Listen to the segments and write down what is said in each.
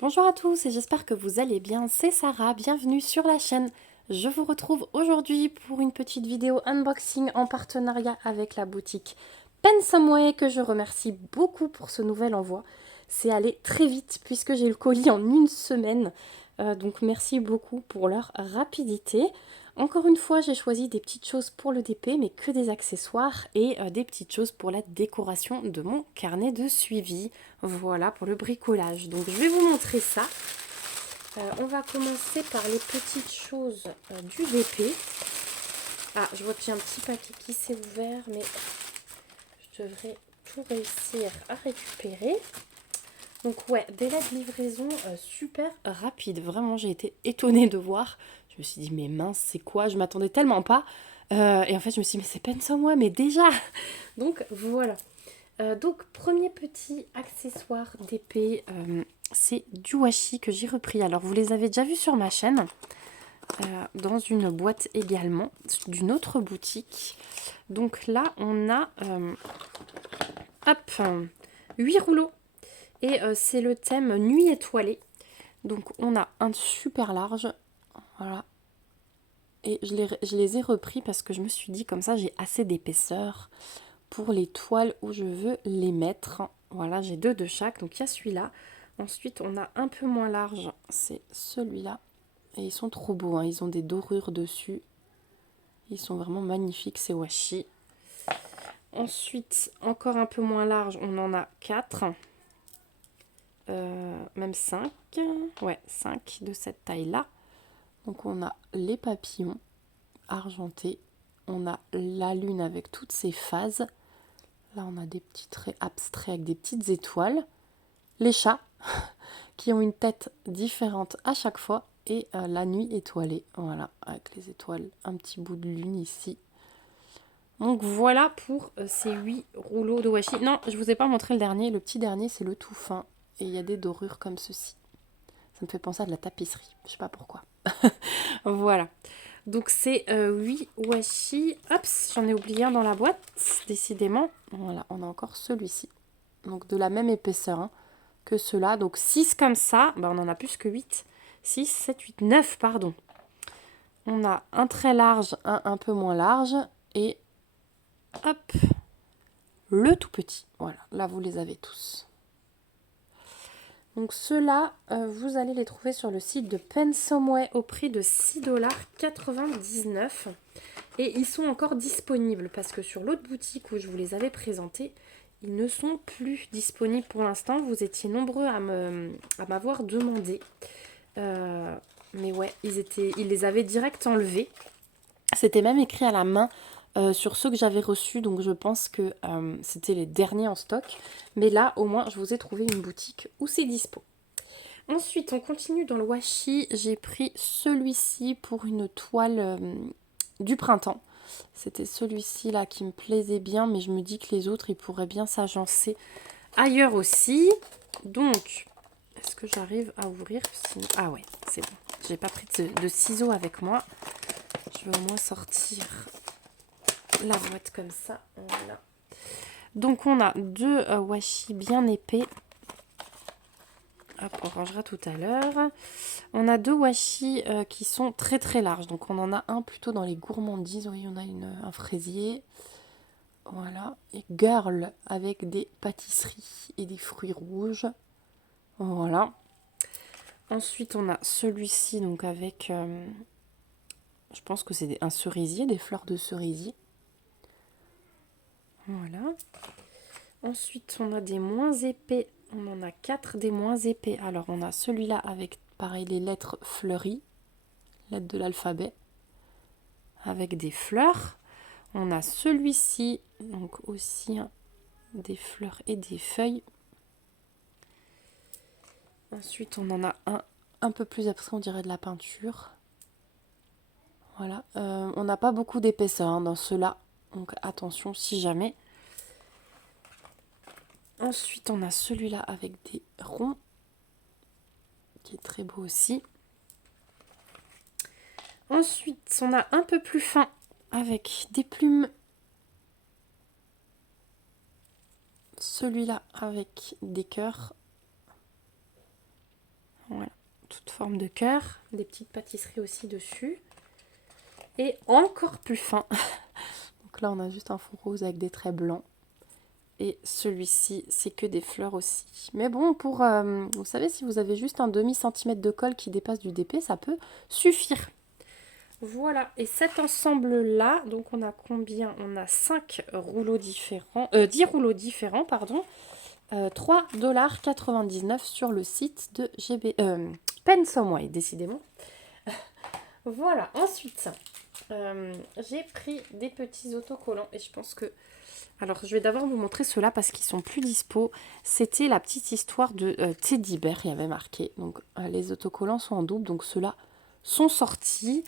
Bonjour à tous et j'espère que vous allez bien, c'est Sarah, bienvenue sur la chaîne. Je vous retrouve aujourd'hui pour une petite vidéo unboxing en partenariat avec la boutique Pensomeway que je remercie beaucoup pour ce nouvel envoi. C'est allé très vite puisque j'ai eu le colis en une semaine, donc merci beaucoup pour leur rapidité. Encore une fois, j'ai choisi des petites choses pour le DP, mais que des accessoires et des petites choses pour la décoration de mon carnet de suivi. Voilà pour le bricolage. Donc je vais vous montrer ça. On va commencer par les petites choses du DP. Ah, je vois qu'il y a un petit paquet qui s'est ouvert, mais je devrais tout réussir à récupérer. Donc ouais, délai de livraison super rapide. Vraiment, j'ai été étonnée de voir. Je me suis dit, mais mince, c'est quoi? Je m'attendais tellement pas. Et en fait, je me suis dit, mais c'est Pensomeway, mais déjà. Donc voilà. Donc, premier petit accessoire d'épée, c'est du washi que j'ai repris. Alors, vous les avez déjà vus sur ma chaîne, dans une boîte également, d'une autre boutique. Donc là, on a hop, 8 rouleaux. Et c'est le thème nuit étoilée. Donc, on a un super large. Voilà. Et je les ai repris parce que je me suis dit, comme ça, j'ai assez d'épaisseur pour les toiles où je veux les mettre. Voilà, j'ai deux de chaque, donc il y a celui-là. Ensuite, on a un peu moins large, c'est celui-là. Et ils sont trop beaux, hein. Ils ont des dorures dessus. Ils sont vraiment magnifiques, ces washi. Ensuite, encore un peu moins large, on en a 4. Même 5. Ouais, 5 de cette taille-là. Donc on a les papillons argentés. On a la lune avec toutes ses phases. Là, on a des petits traits abstraits avec des petites étoiles. Les chats, qui ont une tête différente à chaque fois. Et la nuit étoilée, voilà, avec les étoiles, un petit bout de lune ici. Donc voilà pour ces 8 rouleaux de washi. Non, je vous ai pas montré le dernier. Le petit dernier, c'est le tout fin. Et il y a des dorures comme ceci. Ça me fait penser à de la tapisserie. Je sais pas pourquoi. Voilà. Donc c'est 8 washi. Hop, j'en ai oublié un dans la boîte, décidément. Voilà, on a encore celui-ci. Donc de la même épaisseur hein, que ceux-là. Donc 6 comme ça. Bah, on en a plus que 8. 6, 7, 8, 9, pardon. On a un très large, un peu moins large. Et hop, le tout petit. Voilà, là vous les avez tous. Donc ceux-là, vous allez les trouver sur le site de Pensomeway au prix de 6,99 $. Et ils sont encore disponibles parce que sur l'autre boutique où je vous les avais présentés, ils ne sont plus disponibles pour l'instant. Vous étiez nombreux à m'avoir demandé. Mais ouais, ils les avaient direct enlevés. C'était même écrit à la main sur ceux que j'avais reçus. Donc je pense que c'était les derniers en stock. Mais là, au moins, je vous ai trouvé une boutique où c'est dispo. Ensuite, on continue dans le washi. J'ai pris celui-ci pour une toile du printemps. C'était celui-ci là qui me plaisait bien, mais je me dis que les autres, ils pourraient bien s'agencer ailleurs aussi. Donc, est-ce que j'arrive à ouvrir? Ah ouais, c'est bon. J'ai pas pris de ciseaux avec moi. Je vais au moins sortir la boîte comme ça. Voilà. Donc, on a deux washi bien épais. Hop, on rangera tout à l'heure. On a deux washi qui sont très très larges. Donc on en a un plutôt dans les gourmandises. Oui, on a un fraisier. Voilà. Et girl avec des pâtisseries et des fruits rouges. Voilà. Ensuite on a celui-ci donc avec... je pense que c'est un cerisier, des fleurs de cerisier. Voilà. Ensuite on a des moins épais. On en a 4 des moins épais. Alors on a celui-là avec pareil les lettres fleuries. Lettres de l'alphabet. Avec des fleurs. On a celui-ci, donc aussi des fleurs et des feuilles. Ensuite, on en a un peu plus abstrait, on dirait de la peinture. Voilà. On n'a pas beaucoup d'épaisseur hein, dans ceux-là, donc attention si jamais. Ensuite, on a celui-là avec des ronds, qui est très beau aussi. Ensuite, on a un peu plus fin avec des plumes. Celui-là avec des cœurs. forme de cœur. Des petites pâtisseries aussi dessus. Et encore plus fin. Donc là, on a juste un fond rose avec des traits blancs. Et celui-ci, c'est que des fleurs aussi. Mais bon, pour, vous savez, si vous avez juste un demi-centimètre de colle qui dépasse du DP, ça peut suffire. Voilà, et cet ensemble-là, donc on a combien? On a 5 rouleaux différents, 10 rouleaux différents, pardon. 3,99 $ sur le site de Pensomeway, décidément. Voilà, ensuite, j'ai pris des petits autocollants et je pense que... Alors, je vais d'abord vous montrer ceux-là parce qu'ils sont plus dispo. C'était la petite histoire de Teddy Bear, il y avait marqué. Donc, les autocollants sont en double, donc ceux-là sont sortis.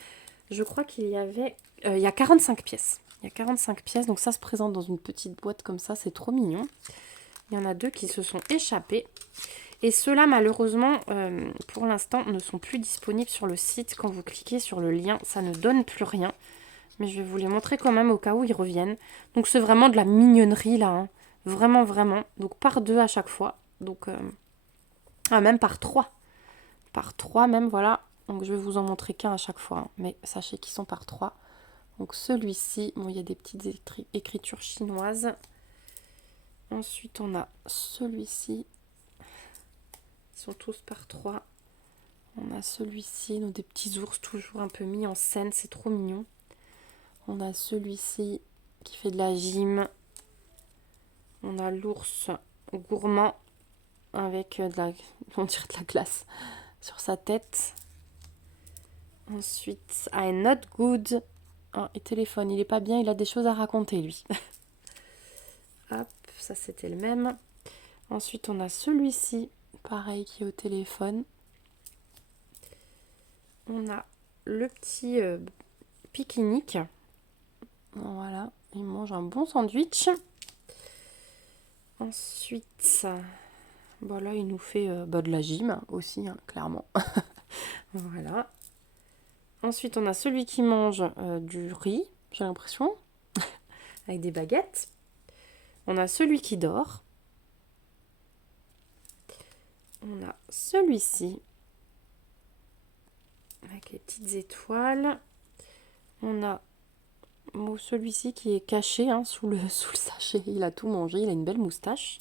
Je crois qu'il y avait... il y a 45 pièces. Il y a 45 pièces, donc ça se présente dans une petite boîte comme ça, c'est trop mignon. Il y en a 2 qui se sont échappés. Et ceux-là, malheureusement, pour l'instant, ne sont plus disponibles sur le site. Quand vous cliquez sur le lien, ça ne donne plus rien. Mais je vais vous les montrer quand même au cas où ils reviennent. Donc c'est vraiment de la mignonnerie là. Hein. Vraiment, vraiment. Donc par 2 à chaque fois. Donc même par 3. Par 3 même, voilà. Donc je vais vous en montrer qu'un à chaque fois. Hein. Mais sachez qu'ils sont par 3. Donc celui-ci, bon, il y a des petites écritures chinoises. Ensuite, on a celui-ci. Ils sont tous par 3. On a celui-ci, donc des petits ours toujours un peu mis en scène. C'est trop mignon. On a celui-ci qui fait de la gym. On a l'ours gourmand avec on dirait de la glace sur sa tête. Ensuite, I'm not good. Oh, et téléphone, il est pas bien, il a des choses à raconter lui. Hop, ça c'était le même. Ensuite, on a celui-ci, pareil, qui est au téléphone. On a le petit pique-nique. Voilà, il mange un bon sandwich. Ensuite, bon là, il nous fait de la gym aussi, hein, clairement. Voilà. Ensuite, on a celui qui mange du riz, j'ai l'impression, avec des baguettes. On a celui qui dort. On a celui-ci, avec les petites étoiles. On a celui-ci qui est caché hein, sous le sachet. Il a tout mangé, il a une belle moustache.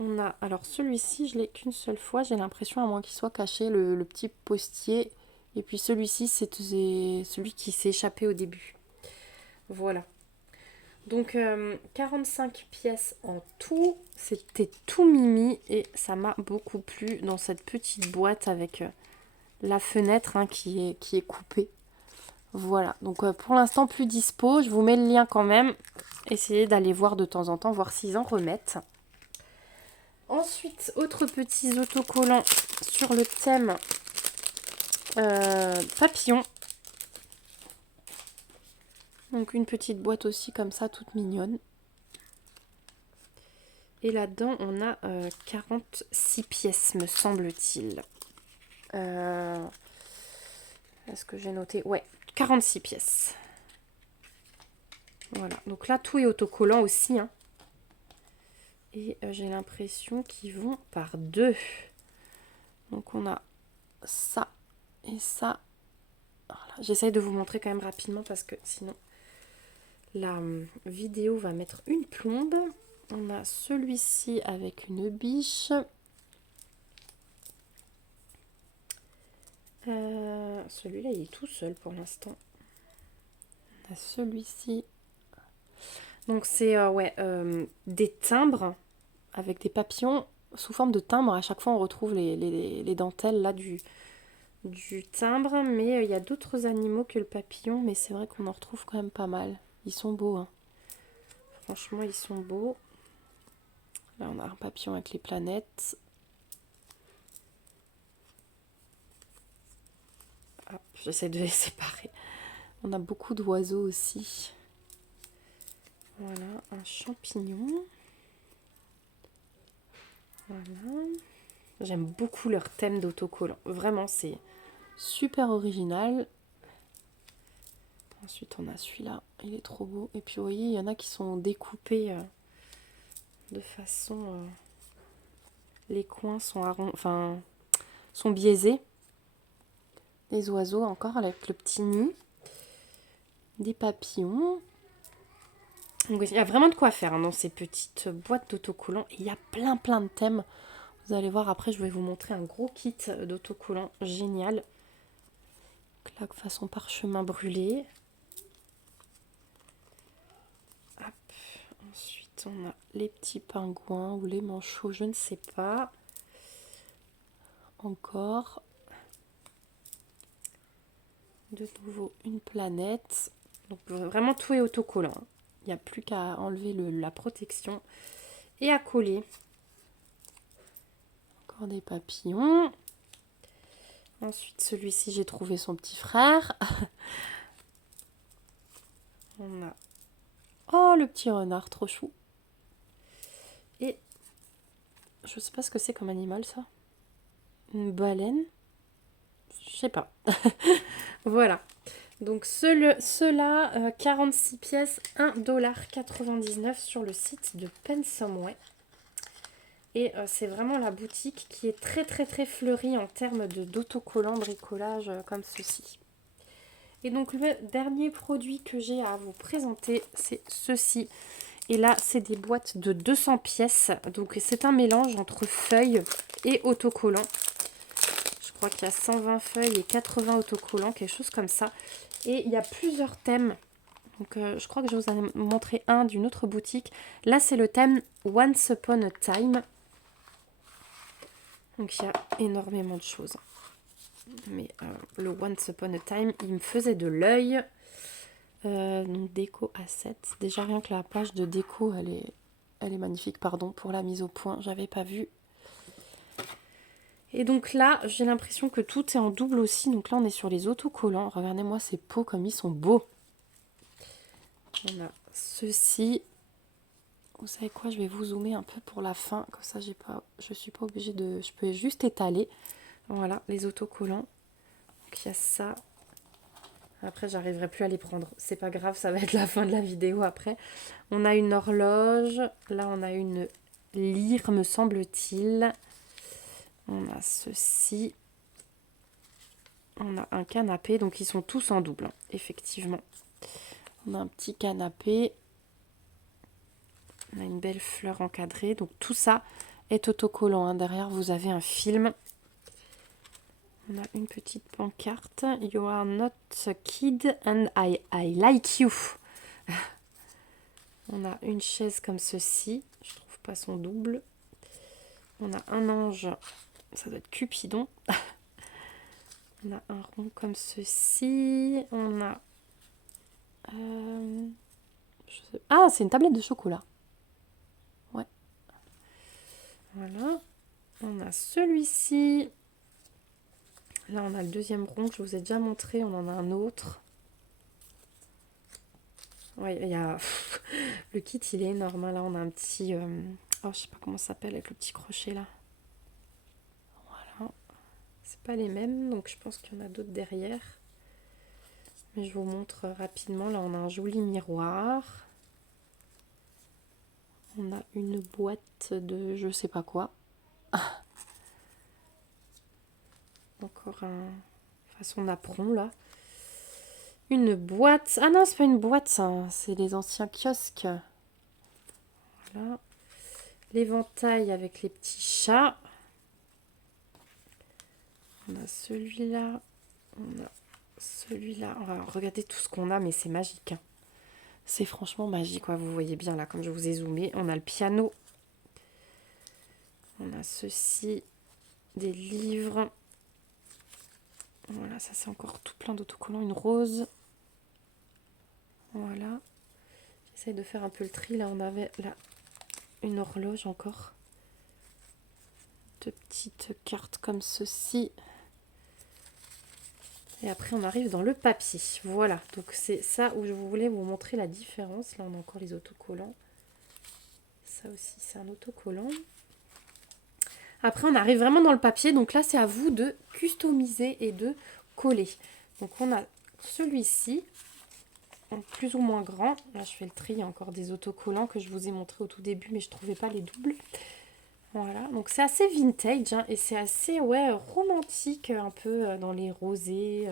On a, alors celui-ci, je l'ai qu'une seule fois, j'ai l'impression, à moins qu'il soit caché, le petit postier. Et puis celui-ci, c'est celui qui s'est échappé au début. Voilà. Donc 45 pièces en tout. C'était tout mimi et ça m'a beaucoup plu dans cette petite boîte avec la fenêtre hein, qui est coupée. Voilà, donc pour l'instant plus dispo. Je vous mets le lien quand même. Essayez d'aller voir de temps en temps, voir s'ils en remettent. Ensuite, autres petits autocollants sur le thème papillon. Donc une petite boîte aussi comme ça, toute mignonne. Et là-dedans, on a 46 pièces, me semble-t-il. Est-ce que j'ai noté? Ouais, 46 pièces. Voilà, donc là, tout est autocollant aussi. Hein. Et j'ai l'impression qu'ils vont par 2. Donc on a ça et ça. Voilà. J'essaye de vous montrer quand même rapidement parce que sinon la vidéo va mettre une plombe. On a celui-ci avec une biche. Celui-là, il est tout seul pour l'instant. On a celui-ci. Donc c'est des timbres avec des papillons sous forme de timbres. À chaque fois, on retrouve les dentelles là du timbre. Mais il y a d'autres animaux que le papillon. Mais c'est vrai qu'on en retrouve quand même pas mal. Ils sont beaux. Hein. Franchement, ils sont beaux. Là, on a un papillon avec les planètes. Hop, j'essaie de les séparer. On a beaucoup d'oiseaux aussi. Voilà, un champignon. Voilà. J'aime beaucoup leur thème d'autocollant. Vraiment, c'est super original. Ensuite, on a celui-là. Il est trop beau. Et puis, vous voyez, il y en a qui sont découpés de façon... les coins sont arrondis. Enfin, sont biaisés. Des oiseaux encore avec le petit nid. Des papillons. Donc, il y a vraiment de quoi faire dans ces petites boîtes d'autocollants. Il y a plein de thèmes. Vous allez voir, après je vais vous montrer un gros kit d'autocollants génial. Claque façon parchemin brûlé. Hop. Ensuite on a les petits pingouins ou les manchots, je ne sais pas. Encore. De nouveau une planète. Donc vraiment tout est autocollant. Il n'y a plus qu'à enlever la protection et à coller. Encore des papillons. Ensuite celui-ci j'ai trouvé son petit frère. On a... Oh le petit renard, trop chou. Et je sais pas ce que c'est comme animal ça. Une baleine. Je sais pas. Voilà. Donc ceux-là, 46 pièces, 1,99 $ sur le site de Pensomeway. Et c'est vraiment la boutique qui est très fleurie en termes d'autocollants bricolage comme ceci. Et donc le dernier produit que j'ai à vous présenter, c'est ceci. Et là, c'est des boîtes de 200 pièces. Donc c'est un mélange entre feuilles et autocollants. Je crois qu'il y a 120 feuilles et 80 autocollants, quelque chose comme ça. Et il y a plusieurs thèmes. Donc je crois que je vous en ai montré un d'une autre boutique. Là, c'est le thème Once Upon a Time. Donc il y a énormément de choses. Mais le Once Upon a Time, il me faisait de l'œil. Donc déco à 7. Déjà rien que la page de déco, elle est magnifique, pardon, pour la mise au point. J'avais pas vu. Et donc là, j'ai l'impression que tout est en double aussi. Donc là, on est sur les autocollants. Regardez-moi ces pots comme ils sont beaux. On a ceci. Vous savez quoi, je vais vous zoomer un peu pour la fin. Comme ça, je suis pas obligée de... Je peux juste étaler. Voilà, les autocollants. Donc il y a ça. Après, j'arriverai plus à les prendre. C'est pas grave, ça va être la fin de la vidéo après. On a une horloge. Là, on a une lyre, me semble-t-il. On a ceci. On a un canapé. Donc, ils sont tous en double, hein, effectivement. On a un petit canapé. On a une belle fleur encadrée. Donc, tout ça est autocollant, hein. Derrière, vous avez un film. On a une petite pancarte. You are not a kid and I like you. On a une chaise comme ceci. Je trouve pas son double. On a un ange. Ça doit être Cupidon. On a un rond comme ceci. On a... Ah, c'est une tablette de chocolat. Ouais. Voilà. On a celui-ci. Là, on a le deuxième rond que je vous ai déjà montré. On en a un autre. Ouais, il y a... Le kit, il est énorme. Là, on a un petit... Oh, je sais pas comment ça s'appelle avec le petit crochet, là. Voilà. C'est pas les mêmes, donc je pense qu'il y en a d'autres derrière. Mais je vous montre rapidement. Là, on a un joli miroir. On a une boîte de je sais pas quoi. Encore un façon napperon là. Une boîte. Ah non, c'est pas une boîte ça. C'est les anciens kiosques. Voilà. L'éventail avec les petits chats. On a celui-là. On a celui-là. On va regarder tout ce qu'on a, mais c'est magique, hein. C'est franchement magique, quoi. Vous voyez bien là, comme je vous ai zoomé. On a le piano. On a ceci. Des livres. Voilà, ça c'est encore tout plein d'autocollants. Une rose. Voilà. J'essaie de faire un peu le tri. Là, on avait là une horloge encore. Deux petites cartes comme ceci. Et après, on arrive dans le papier. Voilà, donc c'est ça où je voulais vous montrer la différence. Là, on a encore les autocollants. Ça aussi, c'est un autocollant. Après, on arrive vraiment dans le papier. Donc là, c'est à vous de customiser et de coller. Donc, on a celui-ci, plus ou moins grand. Là, je fais le tri. Il y a encore des autocollants que je vous ai montré au tout début, mais je ne trouvais pas les doubles. Voilà, donc c'est assez vintage hein, et c'est assez ouais, romantique, un peu dans les rosés.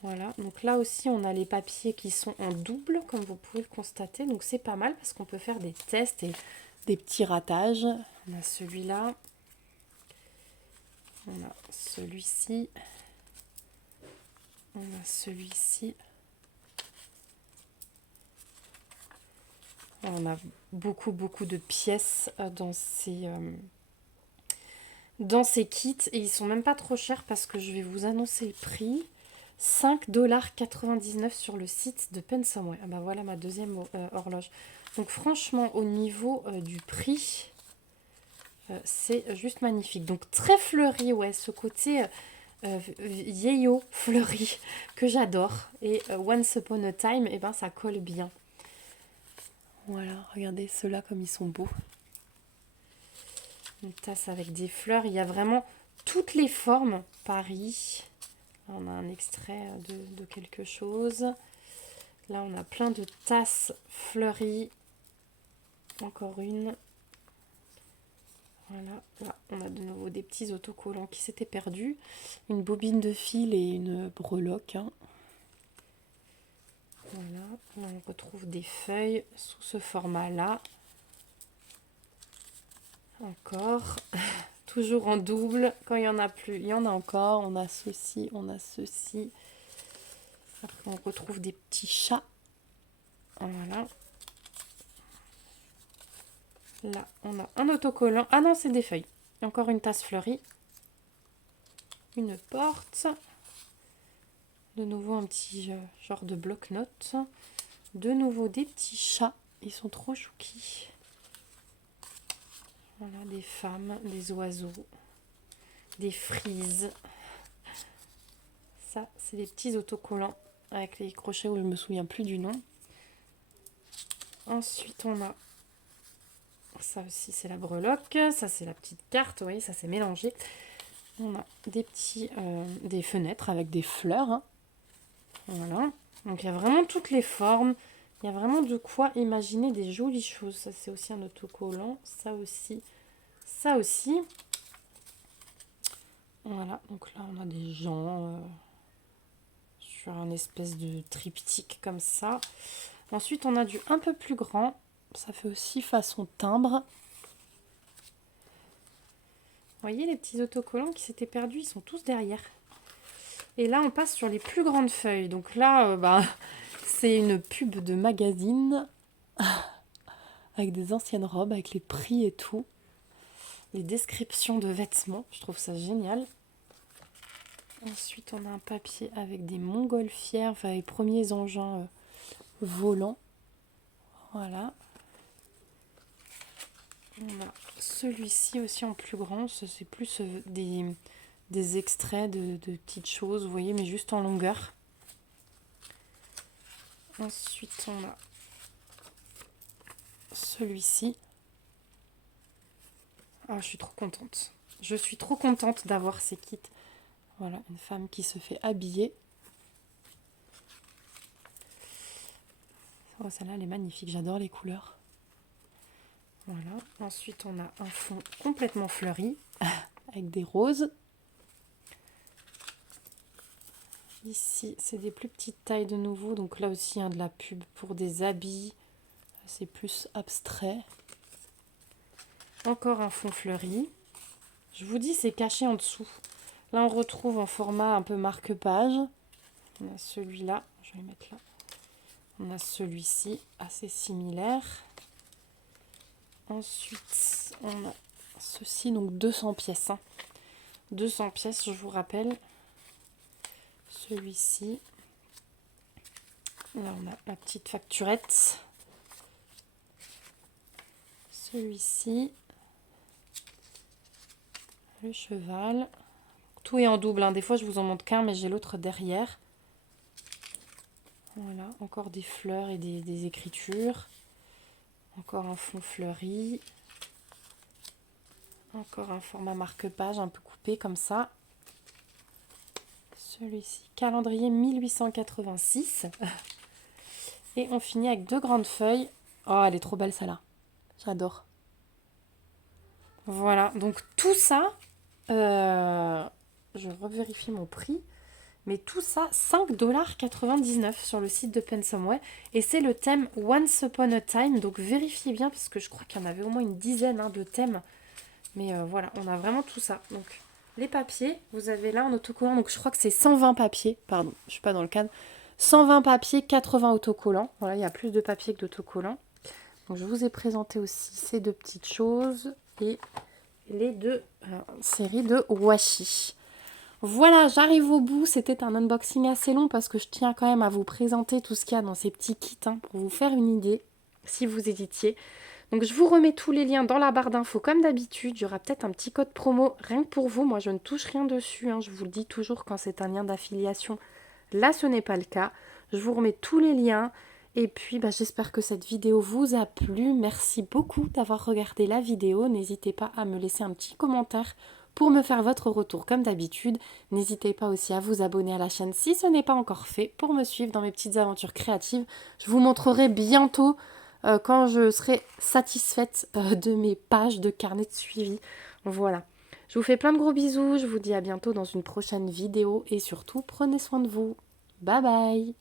Voilà, donc là aussi on a les papiers qui sont en double, comme vous pouvez le constater. Donc c'est pas mal parce qu'on peut faire des tests et des petits ratages. On a celui-là, on a celui-ci, on a celui-ci. On a beaucoup de pièces dans ces kits et ils sont même pas trop chers parce que je vais vous annoncer le prix. 5,99 $ sur le site de Pensomeway. Ah bah voilà ma deuxième horloge. Donc franchement au niveau du prix, c'est juste magnifique. Donc très fleuri, ouais, ce côté vieillot fleuri que j'adore. Et Once Upon a Time, et ben ça colle bien. Voilà, regardez ceux-là comme ils sont beaux. Une tasse avec des fleurs. Il y a vraiment toutes les formes. Paris. Là, on a un extrait de quelque chose. Là, on a plein de tasses fleuries. Encore une. Voilà. Là, on a de nouveau des petits autocollants qui s'étaient perdus. Une bobine de fil et une breloque. Hein. Voilà. Là, on retrouve des feuilles sous ce format-là. Encore. Toujours en double. Quand il n'y en a plus, il y en a encore. On a ceci, on a ceci. Après, on retrouve des petits chats. Voilà. Là, on a un autocollant. Ah non, c'est des feuilles. Encore une tasse fleurie. Une porte. De nouveau un petit genre de bloc-notes. De nouveau des petits chats. Ils sont trop chouquis. Voilà, des femmes, des oiseaux, des frises. Ça, c'est les petits autocollants avec les crochets où je ne me souviens plus du nom. Ensuite, on a ça aussi, c'est la breloque. Ça, c'est la petite carte. Vous voyez, ça s'est mélangé. On a des petits, des fenêtres avec des fleurs. Hein. Voilà. Donc, il y a vraiment toutes les formes. Il y a vraiment de quoi imaginer des jolies choses. Ça, c'est aussi un autocollant. Ça aussi. Ça aussi. Voilà. Donc là, on a des gens sur un espèce de triptyque comme ça. Ensuite, on a du un peu plus grand. Ça fait aussi façon timbre. Vous voyez les petits autocollants qui s'étaient perdus, ils sont tous derrière. Et là, on passe sur les plus grandes feuilles. Donc là, c'est une pub de magazine avec des anciennes robes, avec les prix et tout. Les descriptions de vêtements, je trouve ça génial. Ensuite, on a un papier avec des montgolfières, enfin les premiers engins volants. Voilà. On a celui-ci aussi en plus grand. C'est plus des extraits de petites choses, vous voyez, mais juste en longueur. Ensuite, on a celui-ci. Ah, je suis trop contente. Je suis trop contente d'avoir ces kits. Voilà, une femme qui se fait habiller. Oh, celle-là, elle est magnifique. J'adore les couleurs. Voilà. Ensuite, on a un fond complètement fleuri avec des roses. Ici, c'est des plus petites tailles de nouveau. Donc là aussi, de la pub pour des habits. C'est plus abstrait. Encore un fond fleuri. Je vous dis, c'est caché en dessous. Là, on retrouve en format un peu marque-page. On a celui-là. Je vais le mettre là. On a celui-ci, assez similaire. Ensuite, on a ceci, donc 200 pièces. Hein. 200 pièces, je vous rappelle. Celui-ci. Là, on a la petite facturette. Celui-ci. Le cheval. Tout est en double. Hein. Des fois, je vous en montre qu'un, mais j'ai l'autre derrière. Voilà, encore des fleurs et des écritures. Encore un fond fleuri. Encore un format marque-page un peu coupé comme ça. Celui-ci, calendrier 1886. Et on finit avec deux grandes feuilles. Oh, elle est trop belle celle-là. J'adore. Voilà, donc tout ça, je revérifie mon prix, mais tout ça, 5,99 $ sur le site de Pensomeway. Et c'est le thème Once Upon a Time, donc vérifiez bien, parce que je crois qu'il y en avait au moins une dizaine de thèmes. Mais voilà, on a vraiment tout ça. Donc les papiers, vous avez là en autocollant, donc je crois que c'est 120 papiers, pardon, je suis pas dans le cadre. 120 papiers, 80 autocollants. Voilà, il y a plus de papiers que d'autocollants. Donc je vous ai présenté aussi ces deux petites choses et les deux séries de washi. Voilà, j'arrive au bout. C'était un unboxing assez long parce que je tiens quand même à vous présenter tout ce qu'il y a dans ces petits kits pour vous faire une idée si vous hésitiez. Donc je vous remets tous les liens dans la barre d'infos comme d'habitude. Il y aura peut-être un petit code promo rien que pour vous. Moi je ne touche rien dessus. Je vous le dis toujours quand c'est un lien d'affiliation. Là ce n'est pas le cas. Je vous remets tous les liens. Et puis j'espère que cette vidéo vous a plu. Merci beaucoup d'avoir regardé la vidéo. N'hésitez pas à me laisser un petit commentaire pour me faire votre retour comme d'habitude. N'hésitez pas aussi à vous abonner à la chaîne si ce n'est pas encore fait pour me suivre dans mes petites aventures créatives. Je vous montrerai bientôt quand je serai satisfaite de mes pages de carnet de suivi. Voilà. Je vous fais plein de gros bisous. Je vous dis à bientôt dans une prochaine vidéo et surtout prenez soin de vous. Bye bye.